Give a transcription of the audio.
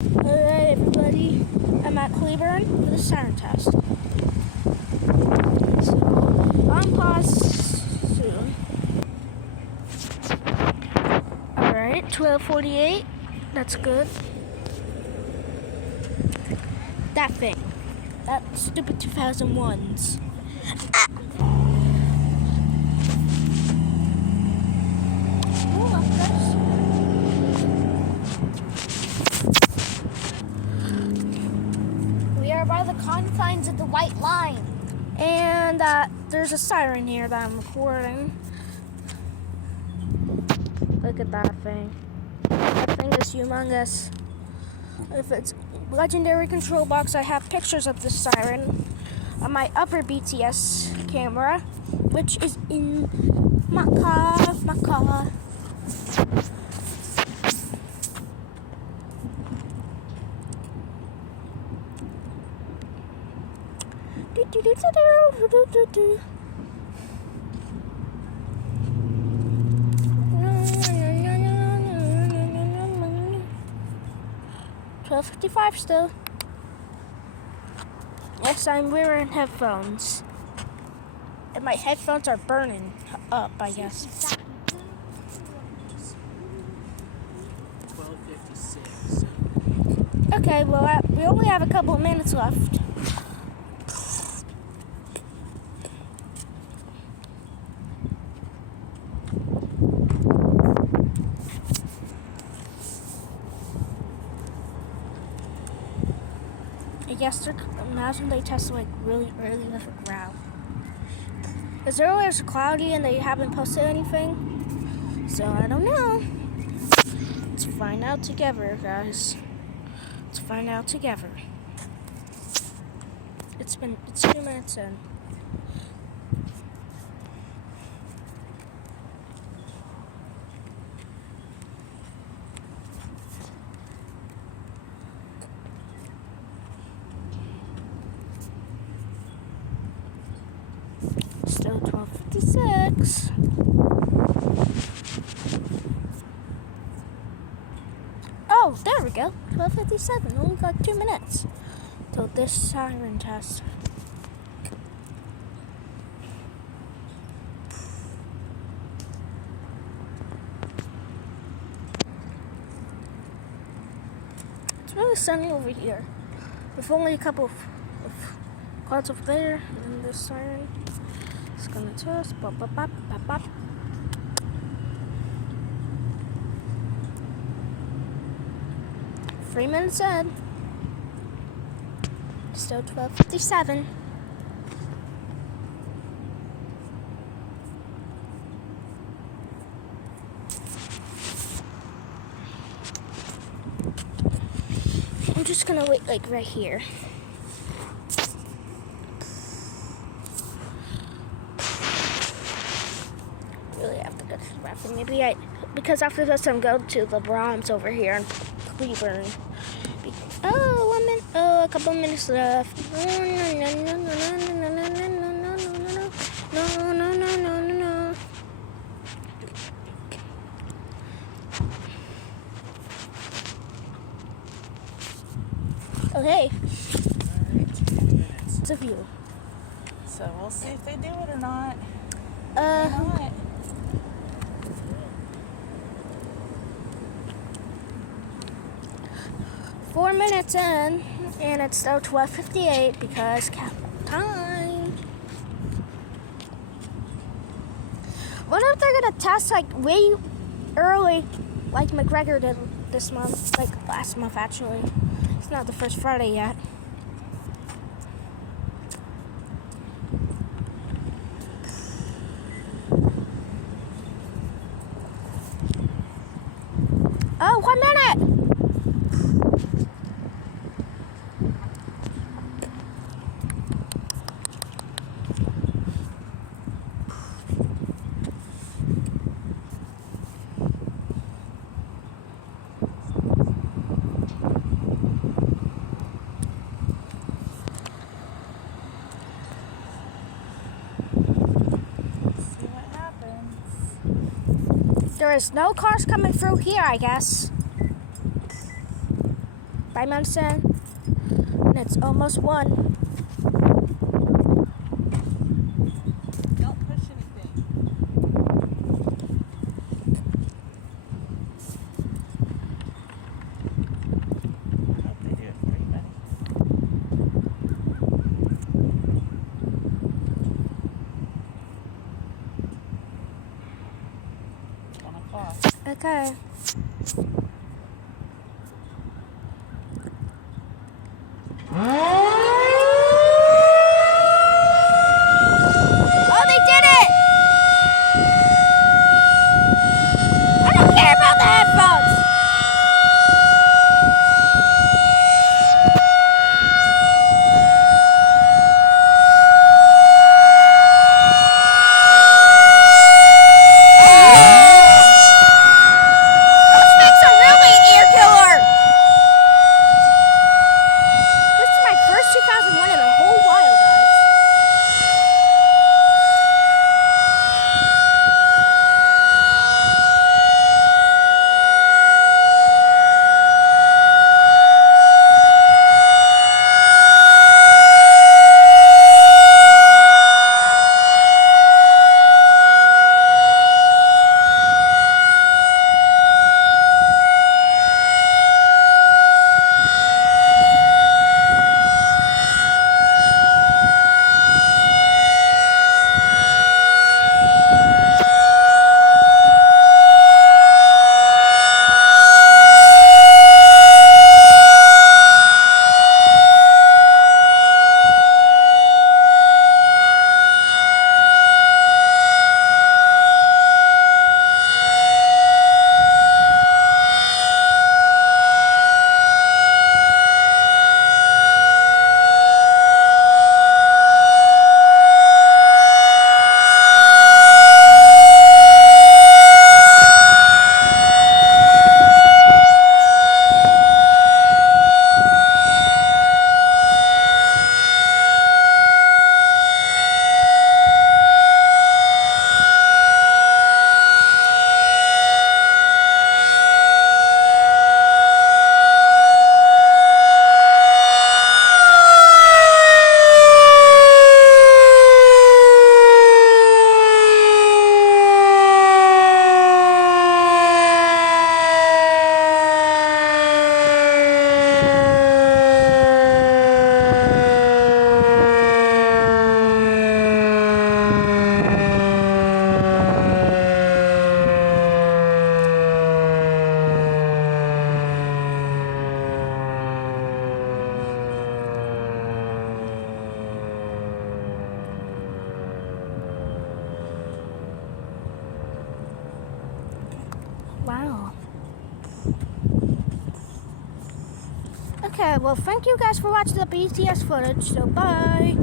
Alright everybody, I'm at Cleburne for the Siren test. So, on pause soon. Alright, 12:48, that's good. That thing, that stupid 2001s. We are by the confines of the white line. And there's a siren here that I'm recording. Look at that thing. That thing is humongous. If it's legendary control box, I have pictures of the siren on my upper BTS camera, which is in my car. Do. 12:55 still. Yes, I'm wearing headphones. And my headphones are burning up, I guess. 12:56. Okay, well, we only have a couple of minutes left. I guess imagine they test like really early with a crowd. Because earlier it's cloudy and they haven't posted anything. So I don't know. Let's find out together, guys. Let's find out together. It's 2 minutes in. Still 12:56. Oh, there we go. 12:57. Only got 2 minutes till this siren test. It's really sunny over here. With only a couple of clouds over there and this siren. It's gonna test. Bop, bop, bop, bop, bop. Three minutes in. Still 12:57. I'm just gonna wait like right here. Really have to go to the bathroom. Because after this I'm going to the Brahms over here in Cleburne. A couple minutes left. No. Okay. It's a view. So we'll see if they do it or not. Not. 4 minutes in, and it's still 12:58 because time. What if they're gonna test like way early, like McGregor did this month, like last month actually? It's not the first Friday yet. Oh, 1 minute! See what happens. There is no cars coming through here, I guess. medicine. And it's almost 1. Don't push anything. I hope they do it for you, buddy. 1 o'clock. Okay. Oh, they did it! I don't care about the headphones. Those things are really ear killer. This is my first 2001 in a whole while, guys. Wow. Okay, well, thank you guys for watching the BTS footage, so bye.